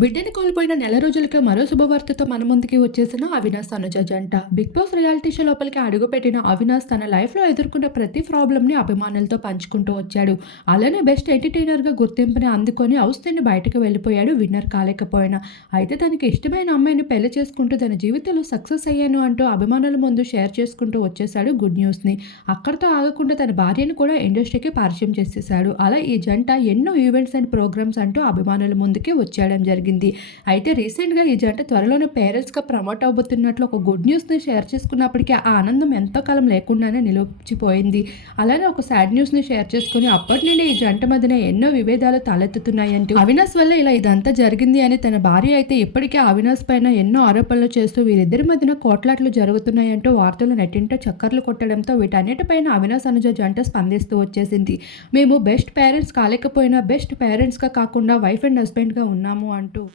బిడ్డని కోల్పోయిన నెల రోజులకే మరో శుభవార్తతో మన ముందుకి వచ్చేసిన అవినాష్ అనుజ జంట. బిగ్ బాస్ రియాలిటీ షో లోపలికి అడుగుపెట్టిన అవినాష్ తన లైఫ్లో ఎదుర్కొన్న ప్రతి ప్రాబ్లమ్ని అభిమానులతో పంచుకుంటూ వచ్చాడు. అలానే బెస్ట్ ఎంటర్టైనర్గా గుర్తింపుని అందుకొని హౌస్ బయటకు వెళ్ళిపోయాడు విన్నర్ కాలేకపోయినా. అయితే తనకి ఇష్టమైన అమ్మాయిని పెళ్ళి చేసుకుంటూ తన జీవితంలో సక్సెస్ అయ్యాను అంటూ అభిమానుల ముందు షేర్ చేసుకుంటూ వచ్చేసాడు గుడ్ న్యూస్ని. అక్కడితో ఆగకుండా తన భార్యను కూడా ఇండస్ట్రీకి పరిచయం చేసేసాడు అలా ఈ జంట ఎన్నో ఈవెంట్స్ అండ్ ప్రోగ్రామ్స్ అంటూ అభిమానుల ముందుకి వచ్చేయడం జరిగింది. అయితే రీసెంట్గా ఈ జంట త్వరలోనే పేరెంట్స్గా ప్రమోట్ అవబోతున్నట్లు ఒక గుడ్ న్యూస్ని షేర్ చేసుకున్నప్పటికీ ఆ ఆనందం ఎంతో కాలం లేకుండానే నిలిచిపోయింది. అలానే ఒక సాడ్ న్యూస్ని షేర్ చేసుకుని అప్పటి నుండి ఈ జంట మధ్యన ఎన్నో విభేదాలు తలెత్తుతున్నాయంటూ అవినాష్ వల్ల ఇలా ఇదంతా జరిగింది అని తన భార్య అయితే ఇప్పటికే అవినాష్ పైన ఎన్నో ఆరోపణలు చేస్తూ వీరిద్దరి మధ్యన కోట్లాట్లు జరుగుతున్నాయంటూ వార్తలు నెట్టింట చక్కర్లు కొట్టడంతో వీటన్నిటిపైన అవినాష్ అనుజ జంట స్పందిస్తూ వచ్చేసింది. మేము బెస్ట్ పేరెంట్స్ కాలేకపోయినా బెస్ట్ పేరెంట్స్గా కాకుండా వైఫ్ అండ్ హస్బెండ్గా ఉన్నాము అంటూ do.